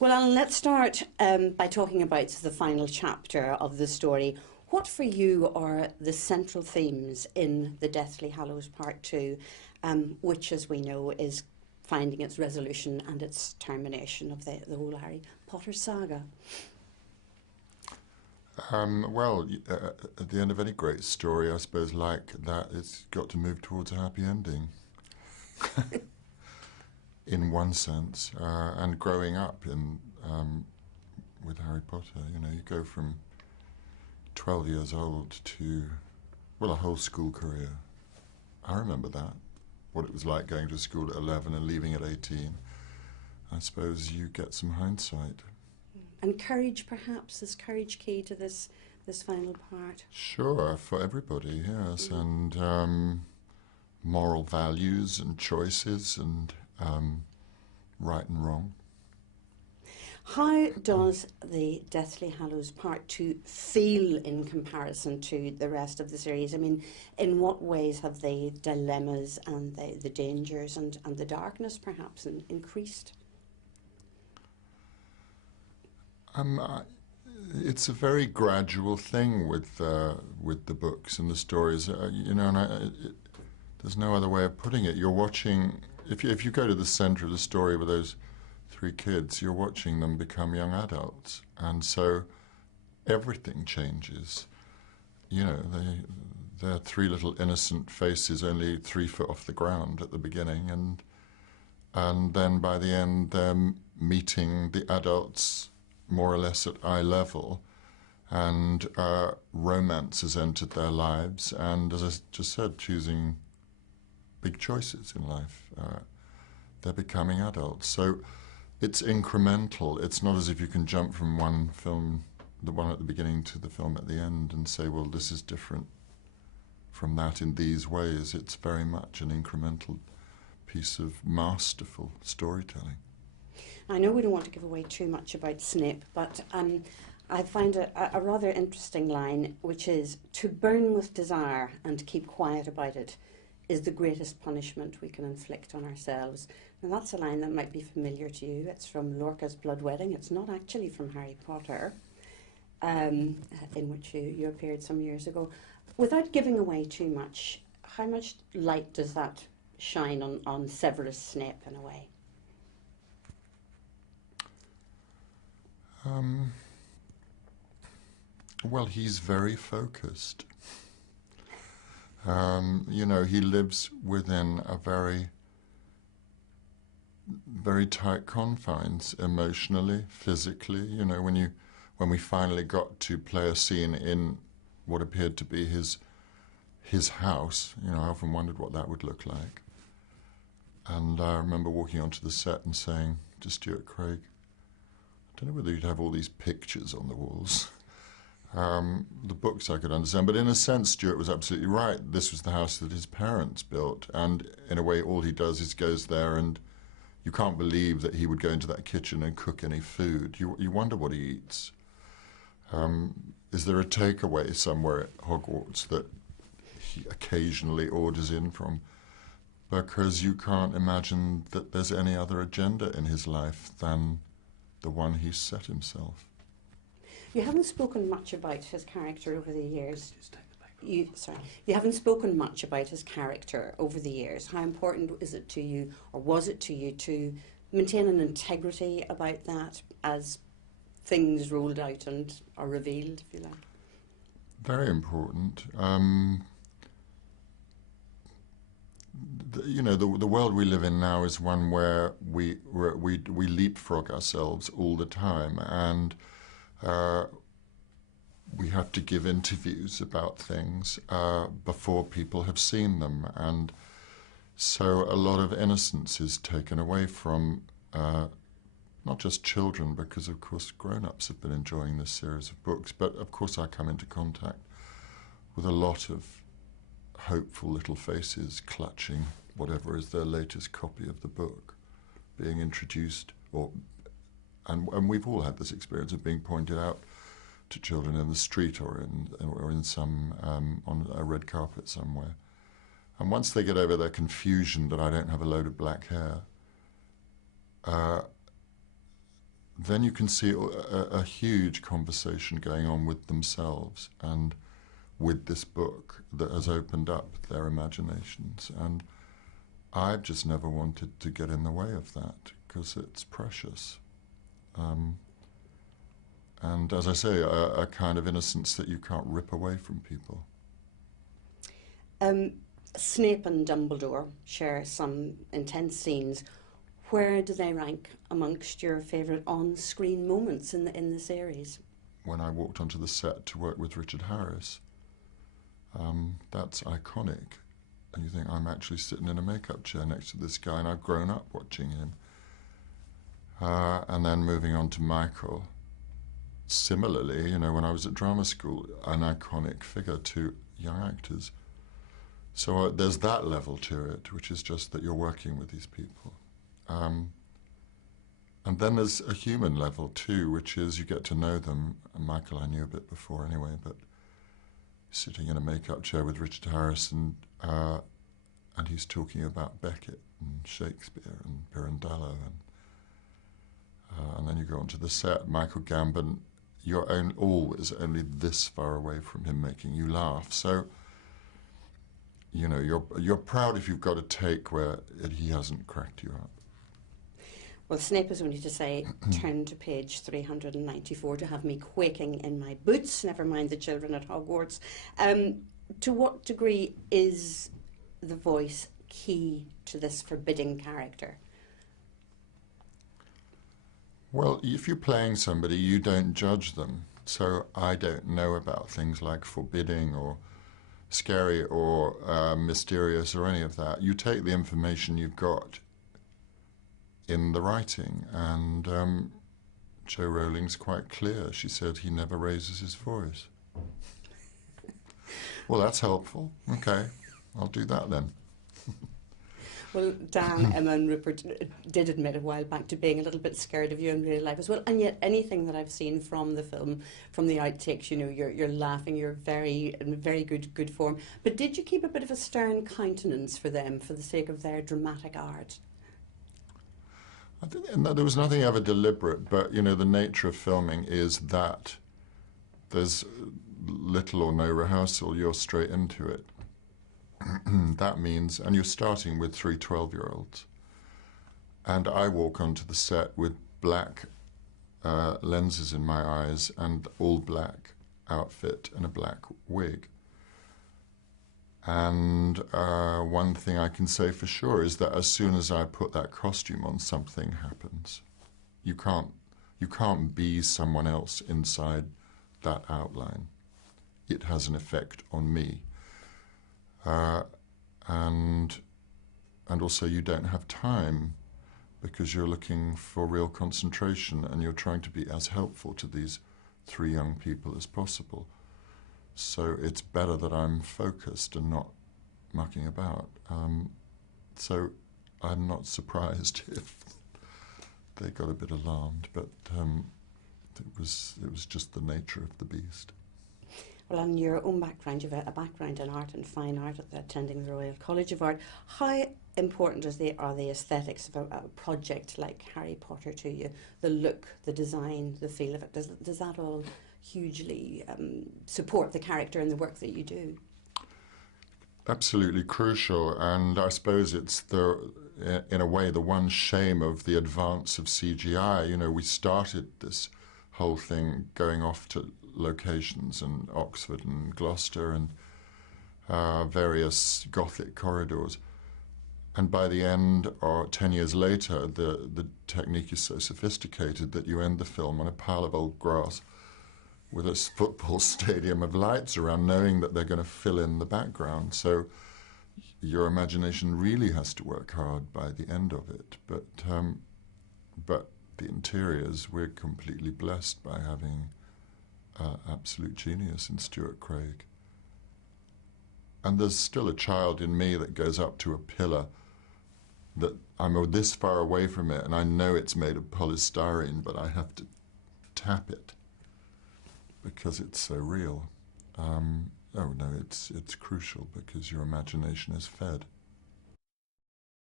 Well, let's start by talking about the final chapter of the story. What for you are the central themes in the Deathly Hallows Part 2, which, as we know, is finding its resolution and its termination of the whole Harry Potter saga? At the end of any great story, I suppose, like that, it's got to move towards a happy ending. In one sense, and growing up with Harry Potter, you go from 12 years old to, well, a whole school career. I remember that, what it was like going to school at 11 and leaving at 18. I suppose you get some hindsight. And courage, perhaps, is courage key to this final part? Sure, for everybody, yes, and moral values and choices and right and wrong. How does the Deathly Hallows Part 2 feel in comparison to the rest of the series? I mean, in what ways have the dilemmas and the dangers and the darkness perhaps increased? It's a very gradual thing with the books and the stories, and there's no other way of putting it. You're watching, if you go to the centre of the story with those three kids, you're watching them become young adults, and so everything changes. They're three little innocent faces, only 3 foot off the ground at the beginning, and then by the end they're meeting the adults more or less at eye level, and romance has entered their lives, and as I just said, choosing big choices in life. They're becoming adults. So it's incremental. It's not as if you can jump from one film, the one at the beginning, to the film at the end and say, well, this is different from that in these ways. It's very much an incremental piece of masterful storytelling. I know we don't want to give away too much about Snape, but I find a rather interesting line, which is, to burn with desire and keep quiet about it is the greatest punishment we can inflict on ourselves. And that's a line that might be familiar to you. It's from Lorca's Blood Wedding. It's not actually from Harry Potter, in which you appeared some years ago. Without giving away too much, how much light does that shine on Severus Snape in a way? Well, he's very focused. He lives within a very, very tight confines, emotionally, physically. When we finally got to play a scene in what appeared to be his house, I often wondered what that would look like. And I remember walking onto the set and saying to Stuart Craig, I don't know whether you'd have all these pictures on the walls. The books I could understand, but in a sense Stuart was absolutely right. This was the house that his parents built, and in a way all he does is goes there, and you can't believe that he would go into that kitchen and cook any food. You wonder what he eats. Is there a takeaway somewhere at Hogwarts that he occasionally orders in from? Because you can't imagine that there's any other agenda in his life than the one he's set himself. You haven't spoken much about his character over the years. You haven't spoken much about his character over the years. How important is it to you, or was it to you, to maintain an integrity about that as things rolled out and are revealed, if you like? Very important. The world we live in now is one where we leapfrog ourselves all the time, and we have to give interviews about things before people have seen them, and so a lot of innocence is taken away from not just children, because of course grown-ups have been enjoying this series of books, but of course I come into contact with a lot of hopeful little faces clutching whatever is their latest copy of the book, being introduced, and we've all had this experience of being pointed out to children in the street or in some on a red carpet somewhere. And once they get over their confusion that I don't have a load of black hair, then you can see a huge conversation going on with themselves and with this book that has opened up their imaginations. And I've just never wanted to get in the way of that because it's precious. And as I say, a kind of innocence that you can't rip away from people. Snape and Dumbledore share some intense scenes. Where do they rank amongst your favourite on-screen moments in the series? When I walked onto the set to work with Richard Harris, that's iconic. And you think, I'm actually sitting in a makeup chair next to this guy, and I've grown up watching him. And then moving on to Michael. Similarly, when I was at drama school, an iconic figure to young actors. So there's that level to it, which is just that you're working with these people. And then there's a human level too, which is you get to know them. And Michael I knew a bit before anyway, but sitting in a makeup chair with Richard Harris and he's talking about Beckett and Shakespeare and Pirandello and then you go onto the set, Michael Gambon, you're always only this far away from him making you laugh. So, you're proud if you've got a take where he hasn't cracked you up. Well, Snape is only to say, turn to page 394 to have me quaking in my boots, never mind the children at Hogwarts. To what degree is the voice key to this forbidding character? Well, if you're playing somebody, you don't judge them. So I don't know about things like forbidding or scary or mysterious or any of that. You take the information you've got in the writing, and Jo Rowling's quite clear. She said he never raises his voice. Well, that's helpful. Okay, I'll do that then. Well, Dan, Emma and Rupert did admit a while back to being a little bit scared of you in real life as well, and yet anything that I've seen from the film, from the outtakes, you're laughing, you're in very good form. But did you keep a bit of a stern countenance for them for the sake of their dramatic art? I think there was nothing ever deliberate, but the nature of filming is that there's little or no rehearsal, you're straight into it. That means, and you're starting with 3 12-year-olds. And I walk onto the set with black lenses in my eyes and all black outfit and a black wig. And one thing I can say for sure is that as soon as I put that costume on, something happens. You can't be someone else inside that outline. It has an effect on me. And also you don't have time because you're looking for real concentration and you're trying to be as helpful to these 3 young people as possible. So it's better that I'm focused and not mucking about. So I'm not surprised if they got a bit alarmed, but it was just the nature of the beast. Well, on your own background, you've a background in art and fine art, attending the Royal College of Art. How important are the aesthetics of a project like Harry Potter to you? The look, the design, the feel of it. Does that all hugely support the character and the work that you do? Absolutely crucial, and I suppose it's in a way the one shame of the advance of CGI. We started this whole thing going off to locations in Oxford and Gloucester and various Gothic corridors. And by the end, or 10 years later, the technique is so sophisticated that you end the film on a pile of old grass with a football stadium of lights around, knowing that they're going to fill in the background. So your imagination really has to work hard by the end of it. But the interiors, we're completely blessed by having absolute genius in Stuart Craig. And there's still a child in me that goes up to a pillar that I'm this far away from it and I know it's made of polystyrene, but I have to tap it because it's so real. Oh no, it's crucial because your imagination is fed.